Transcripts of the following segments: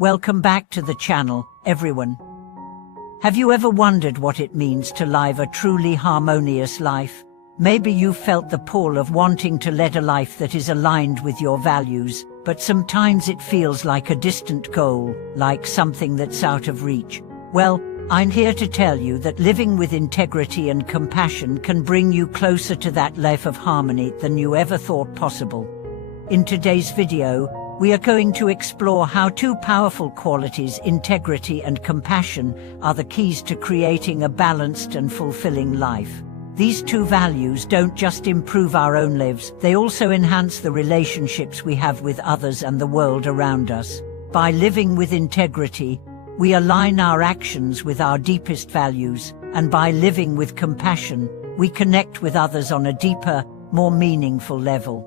Welcome back to the channel, everyone. Have you ever wondered what it means to live a truly harmonious life? Maybe you've felt the pull of wanting to lead a life that is aligned with your values, but sometimes it feels like a distant goal, like something that's out of reach. Well, I'm here to tell you that living with integrity and compassion can bring you closer to that life of harmony than you ever thought possible. In today's video, we are going to explore how two powerful qualities, integrity and compassion, are the keys to creating a balanced and fulfilling life. These two values don't just improve our own lives, they also enhance the relationships we have with others and the world around us. By living with integrity, we align our actions with our deepest values, and by living with compassion, we connect with others on a deeper, more meaningful level.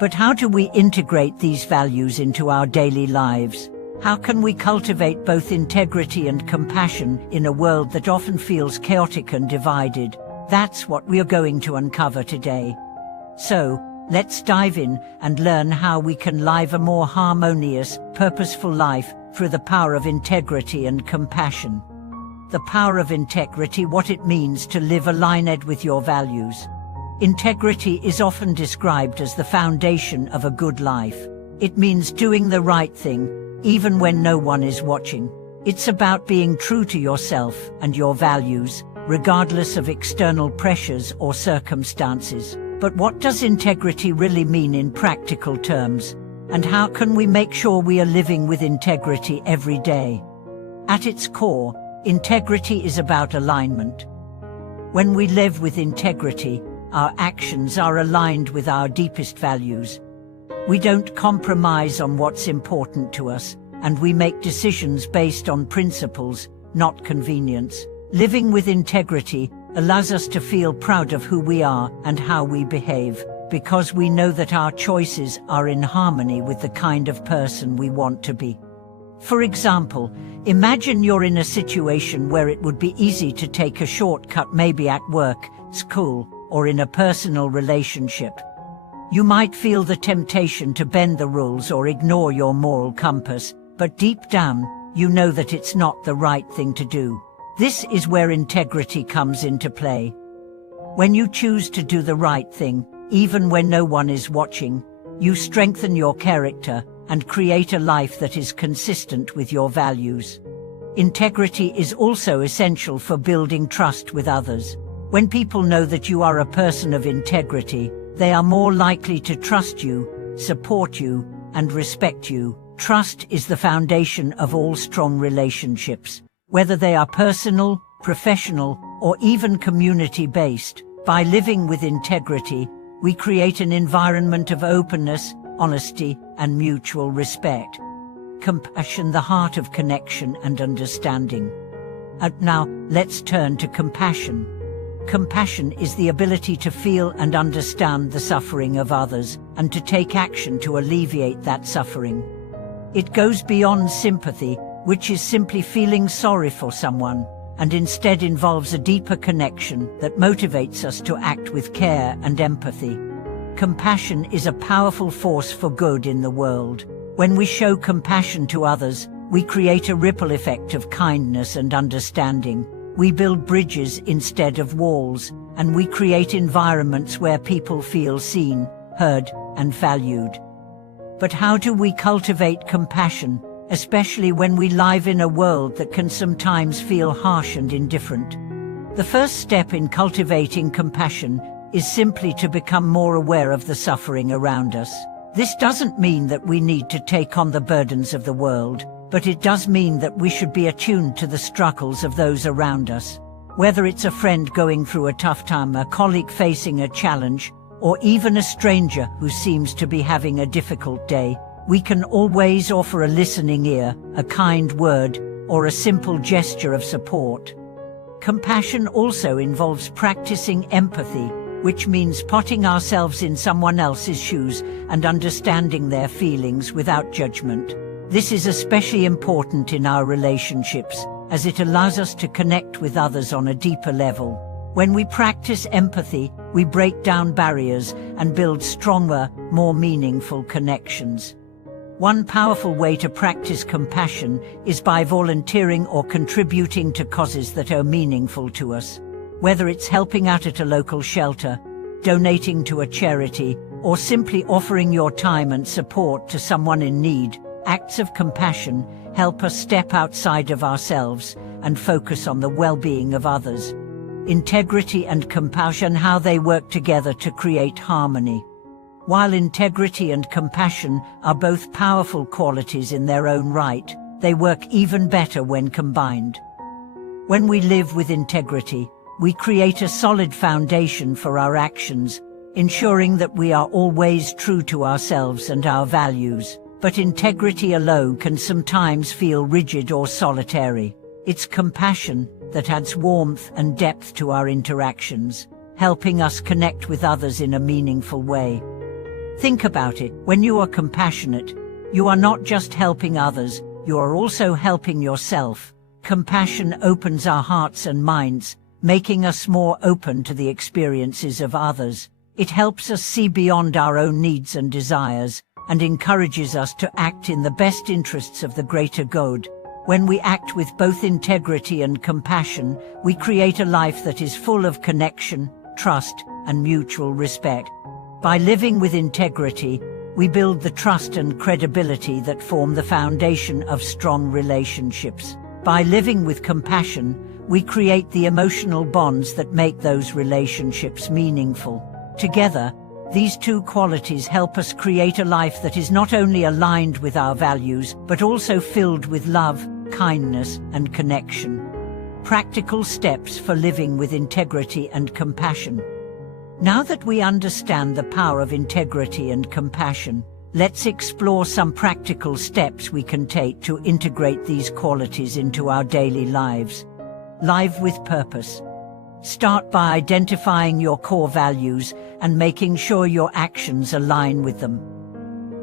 But how do we integrate these values into our daily lives? How can we cultivate both integrity and compassion in a world that often feels chaotic and divided? That's what we are going to uncover today. So, let's dive in and learn how we can live a more harmonious, purposeful life through the power of integrity and compassion. The power of integrity, what it means to live aligned with your values. Integrity is often described as the foundation of a good life. It means doing the right thing, even when no one is watching. It's about being true to yourself and your values, regardless of external pressures or circumstances. But what does integrity really mean in practical terms? And how can we make sure we are living with integrity every day? At its core, integrity is about alignment. When we live with integrity, our actions are aligned with our deepest values. We don't compromise on what's important to us, and we make decisions based on principles, not convenience. Living with integrity allows us to feel proud of who we are and how we behave, because we know that our choices are in harmony with the kind of person we want to be. For example, imagine you're in a situation where it would be easy to take a shortcut, maybe at work, school, or in a personal relationship. You might feel the temptation to bend the rules or ignore your moral compass, but deep down, you know that it's not the right thing to do. This is where integrity comes into play. When you choose to do the right thing, even when no one is watching, you strengthen your character and create a life that is consistent with your values. Integrity is also essential for building trust with others. When people know that you are a person of integrity, they are more likely to trust you, support you, and respect you. Trust is the foundation of all strong relationships, whether they are personal, professional, or even community-based. By living with integrity, we create an environment of openness, honesty, and mutual respect. Compassion, the heart of connection and understanding. And now, let's turn to compassion. Compassion is the ability to feel and understand the suffering of others, and to take action to alleviate that suffering. It goes beyond sympathy, which is simply feeling sorry for someone, and instead involves a deeper connection that motivates us to act with care and empathy. Compassion is a powerful force for good in the world. When we show compassion to others, we create a ripple effect of kindness and understanding. We build bridges instead of walls, and we create environments where people feel seen, heard, and valued. But how do we cultivate compassion, especially when we live in a world that can sometimes feel harsh and indifferent? The first step in cultivating compassion is simply to become more aware of the suffering around us. This doesn't mean that we need to take on the burdens of the world, but it does mean that we should be attuned to the struggles of those around us. Whether it's a friend going through a tough time, a colleague facing a challenge, or even a stranger who seems to be having a difficult day, we can always offer a listening ear, a kind word, or a simple gesture of support. Compassion also involves practicing empathy, which means putting ourselves in someone else's shoes and understanding their feelings without judgment. This is especially important in our relationships, as it allows us to connect with others on a deeper level. When we practice empathy, we break down barriers and build stronger, more meaningful connections. One powerful way to practice compassion is by volunteering or contributing to causes that are meaningful to us. Whether it's helping out at a local shelter, donating to a charity, or simply offering your time and support to someone in need, acts of compassion help us step outside of ourselves and focus on the well-being of others. Integrity and compassion, how they work together to create harmony. While integrity and compassion are both powerful qualities in their own right, they work even better when combined. When we live with integrity, we create a solid foundation for our actions, ensuring that we are always true to ourselves and our values. But integrity alone can sometimes feel rigid or solitary. It's compassion that adds warmth and depth to our interactions, helping us connect with others in a meaningful way. Think about it. When you are compassionate, you are not just helping others, you are also helping yourself. Compassion opens our hearts and minds, making us more open to the experiences of others. It helps us see beyond our own needs and desires, and encourages us to act in the best interests of the greater good. When we act with both integrity and compassion, we create a life that is full of connection, trust, and mutual respect. By living with integrity, we build the trust and credibility that form the foundation of strong relationships. By living with compassion, we create the emotional bonds that make those relationships meaningful. Together, these two qualities help us create a life that is not only aligned with our values, but also filled with love, kindness, and connection. Practical steps for living with integrity and compassion. Now that we understand the power of integrity and compassion, let's explore some practical steps we can take to integrate these qualities into our daily lives. Live with purpose. Start by identifying your core values and making sure your actions align with them.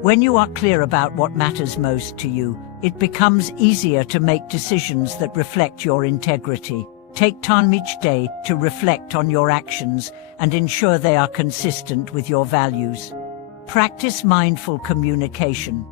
When you are clear about what matters most to you, it becomes easier to make decisions that reflect your integrity. Take time each day to reflect on your actions and ensure they are consistent with your values. Practice mindful communication.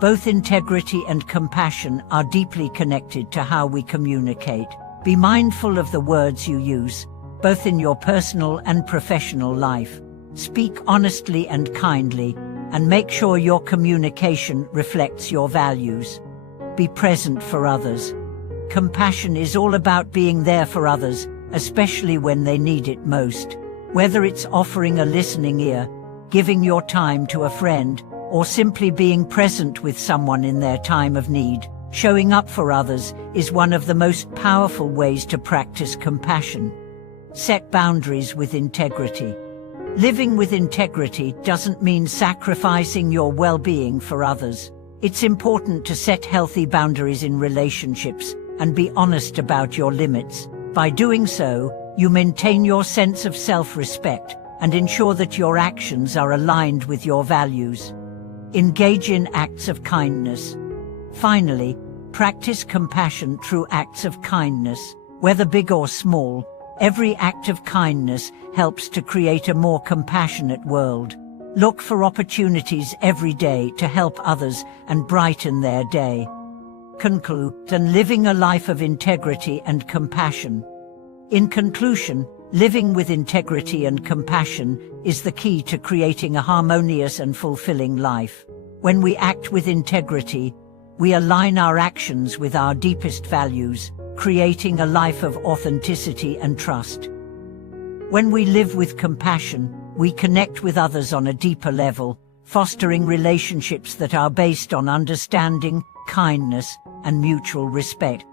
Both integrity and compassion are deeply connected to how we communicate. Be mindful of the words you use, both in your personal and professional life. Speak honestly and kindly, and make sure your communication reflects your values. Be present for others. Compassion is all about being there for others, especially when they need it most. Whether it's offering a listening ear, giving your time to a friend, or simply being present with someone in their time of need, showing up for others is one of the most powerful ways to practice compassion. Set boundaries with integrity. Living with integrity doesn't mean sacrificing your well-being for others. It's important to set healthy boundaries in relationships and be honest about your limits. By doing so, you maintain your sense of self-respect and ensure that your actions are aligned with your values. Engage in acts of kindness. Finally, practice compassion through acts of kindness. Whether big or small, every act of kindness helps to create a more compassionate world. Look for opportunities every day to help others and brighten their day. Conclude on living a life of integrity and compassion. In conclusion, living with integrity and compassion is the key to creating a harmonious and fulfilling life. When we act with integrity, we align our actions with our deepest values, creating a life of authenticity and trust. When we live with compassion, we connect with others on a deeper level, fostering relationships that are based on understanding, kindness, and mutual respect.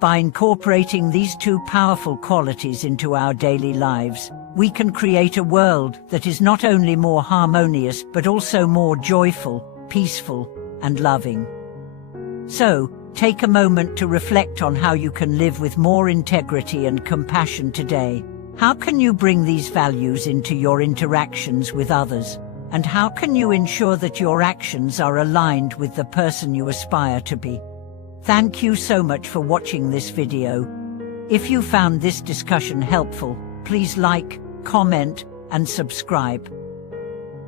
By incorporating these two powerful qualities into our daily lives, we can create a world that is not only more harmonious but also more joyful, peaceful, and loving. So, take a moment to reflect on how you can live with more integrity and compassion today. How can you bring these values into your interactions with others? And how can you ensure that your actions are aligned with the person you aspire to be? Thank you so much for watching this video. If you found this discussion helpful, please like, comment, and subscribe.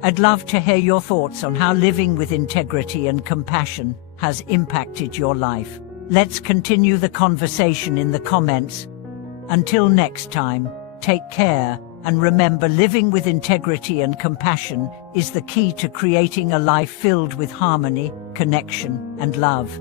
I'd love to hear your thoughts on how living with integrity and compassion has impacted your life. Let's continue the conversation in the comments. Until next time, take care, and remember, living with integrity and compassion is the key to creating a life filled with harmony, connection, and love.